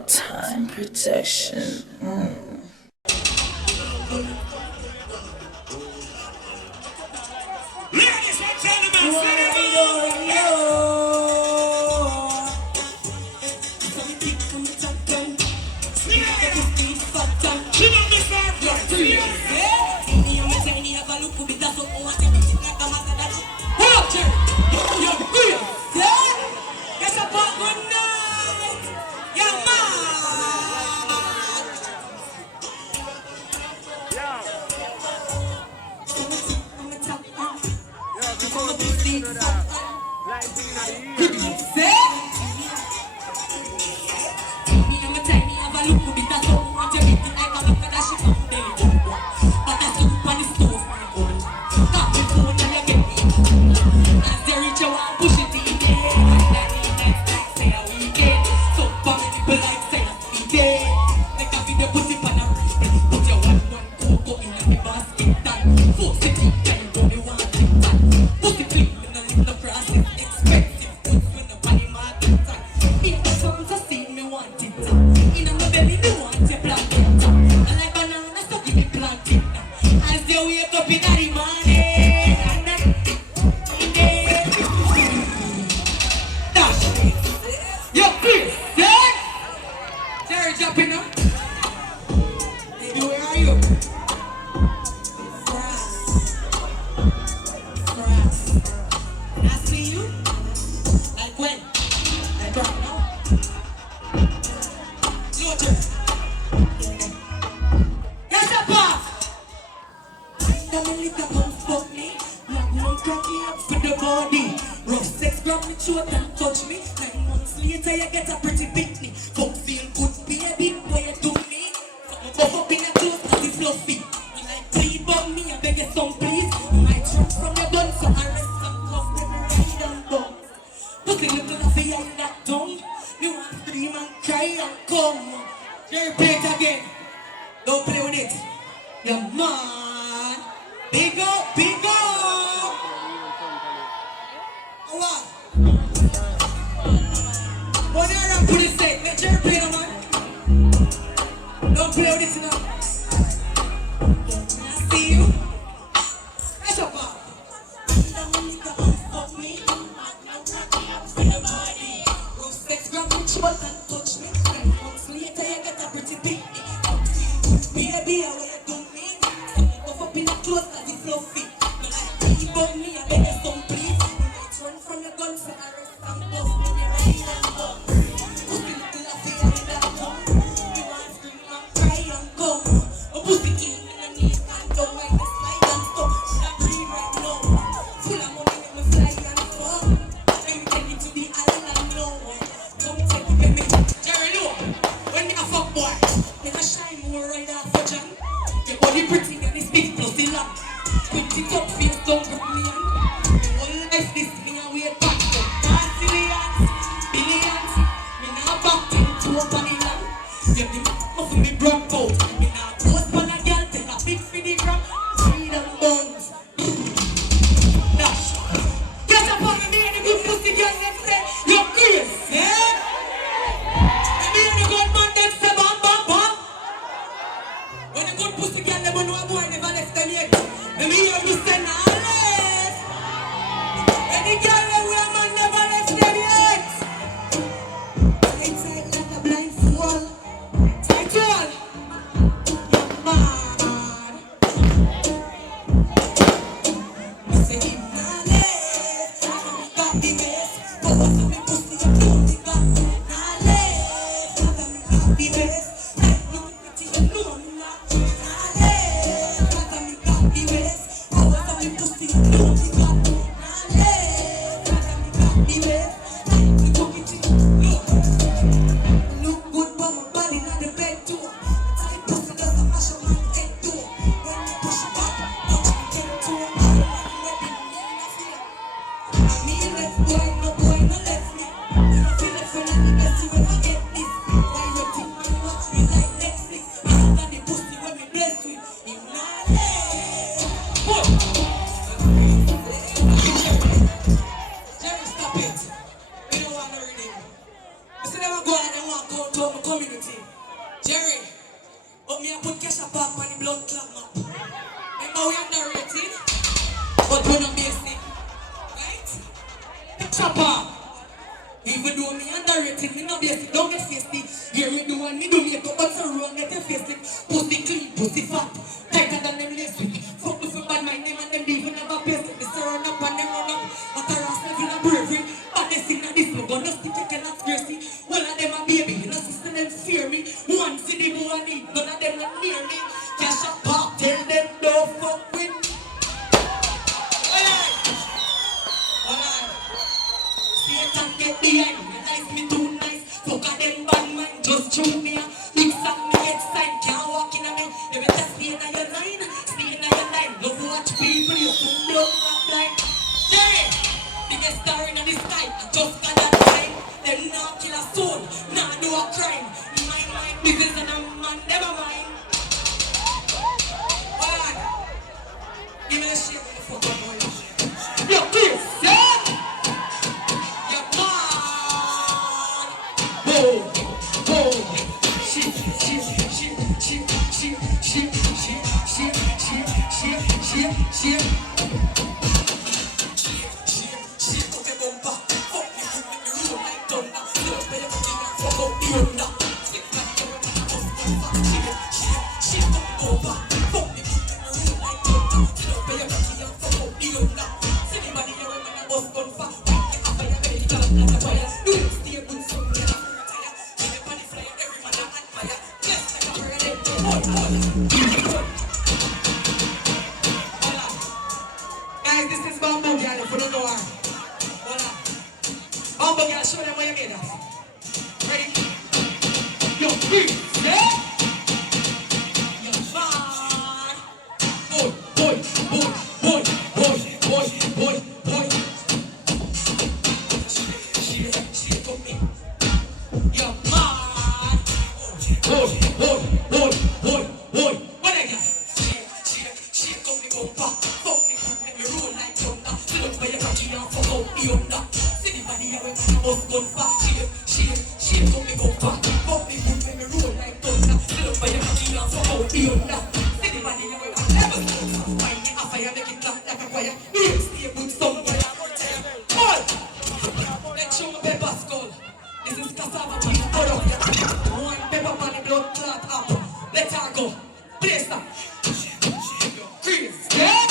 time protection. Ladies and gentlemen, Come in Chopper. Even though me underrated, me no basic, don't get feisty. Here me do and me do make up, but so wrong, get a facelift. Pussy clean, pussy fat, tighter than them last week. Fuck me for bad mind, them and them even have a payslip. Me run up and them run up, but I ras in a bravery. But they sing that this no gun, no stick, I cannot crazy. One of them a baby, no sister them fear me. One city boy I need, none of them not near me. Cash up pop, tell them don't fuck with. Get behind, realize me too nice. Fuck a them bad mind, just chew me. Mix up me head sign, can't walk in a me. They better stay in your line, stay in your line. Love watch people, you soon blow up blind. Yeah, biggest star in the sky, I just got that time. Them now kill a soul, now do a crime. My business and a man, never mind. Alright, give me a shit, fuck up boy. Yo, please, yeah. Guys, this is Bumbo Girl, if you don't know her. Bumbo Girl, show them what you made of. Ready? Yo, freeze, yeah? Yo, man. Boy. She for me. Yo, man. Boy. What I got? She got me bumper. Fuck me, make me roll like thunder. Look for your cocky and fuck out the under. See the body of a man, I must gun for. She got me bumper. Fuck me, make me roll like thunder. Look for your cocky and fuck out the under. See the body of a man, I must gun for. Find me a fire, make it clap like a choir. Here, stay with some boy. Boy! Let's show me Pelpa skull. This is cassava cheese. One pepper pan blood clot up. Let her go. Place that. Freeze. Yeah?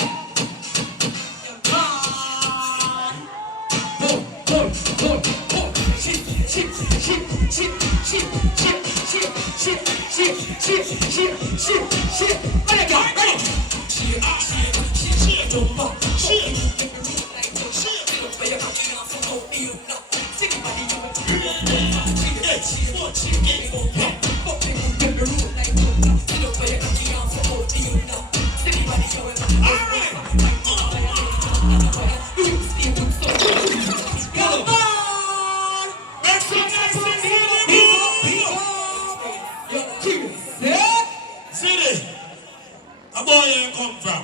Boy. Shit. What I got? Ready? Shit. Jump up. Shit. Ziddy, a boy you come from.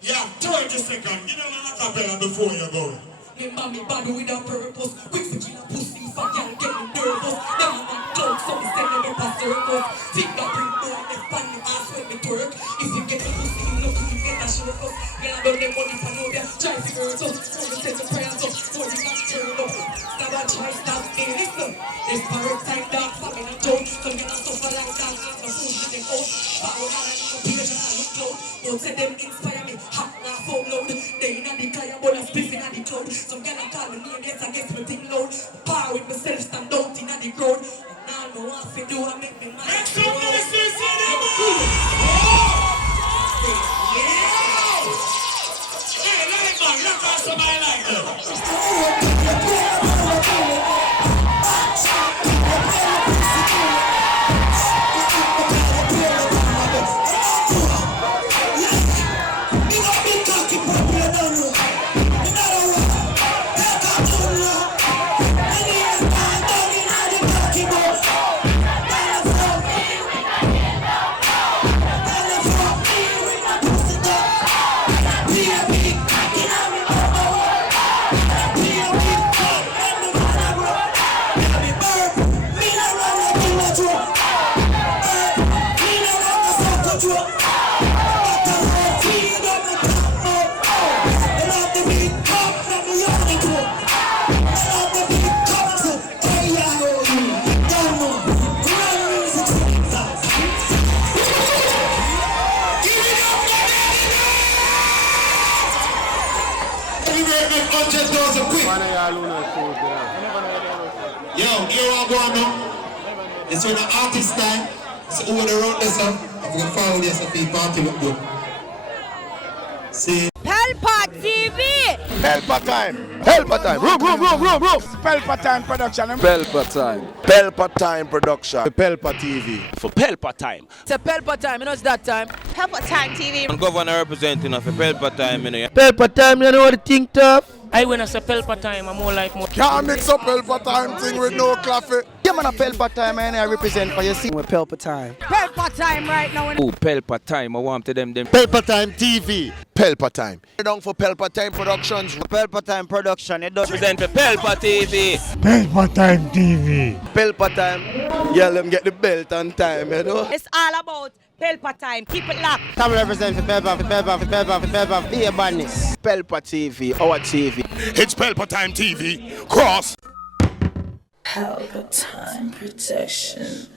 Yeah, 30 seconds. Give them a cappella before you go. Remember me bad with a purpose. Quick to kill a pussy if I can't get me nervous. Them a man talk, so me send them up a circus. Fingerprint boy, left pan the ass when me twerk. If you get a pussy, you know you get a circus. Girl, I don't them money for no them. Try to figure it out. So you send the prayers up. So you got turn up. Stab a try, stab. Hey, listen. There's parrot time dog, famine and joke. Some get a suffer like that. And the food with them out. Power man and the page and I look loud. Don't say them inspire me. Hot now, full load. They in a the car, but I'm spiffing at the cloud. Some girl I call me name, yes, I guess me thing loud. Power with myself, stand out in the crowd. And now no one fi do, I make me mad. Make some noise, Ziddy, Yeah! Hey, like man, look at somebody like that. Yo, you want to go on now? It's when the artist time. So who want to run this up? I'm going to follow this and be party look good. See? Pelpa TV! Pelpa time! Pelpa time! Room! Pelpa time production. Pelpa time! Pelpa time production. Pelpa TV. For Pelpa time. It's a Pelpa time, you know it's that time. Pelpa time TV. I'm governor representing of a Pelpa time, you know. Pelpa time, you know what I think tough? I when I say Pelpa time, I'm more like more. Can't mix up Pelpa time thing with no coffee. Yeah, man, a Pelpa time, and I represent for you. See, with Pelpa time. Pelpa time right now. Oh, Pelpa time, I want to them. Pelpa time TV. Pelpa time. Down for Pelpa time productions. Pelpa time production. It does Present for Pelpa TV. Pelpa time TV. Pelpa time. Yeah, let them get the belt on time, you know. It's all about Pelpa time. Keep it locked. Come represent for Pelpa. Be a badness. Pelpa TV, our TV. It's Pelpa Time TV. Cross. Pelpa time protection.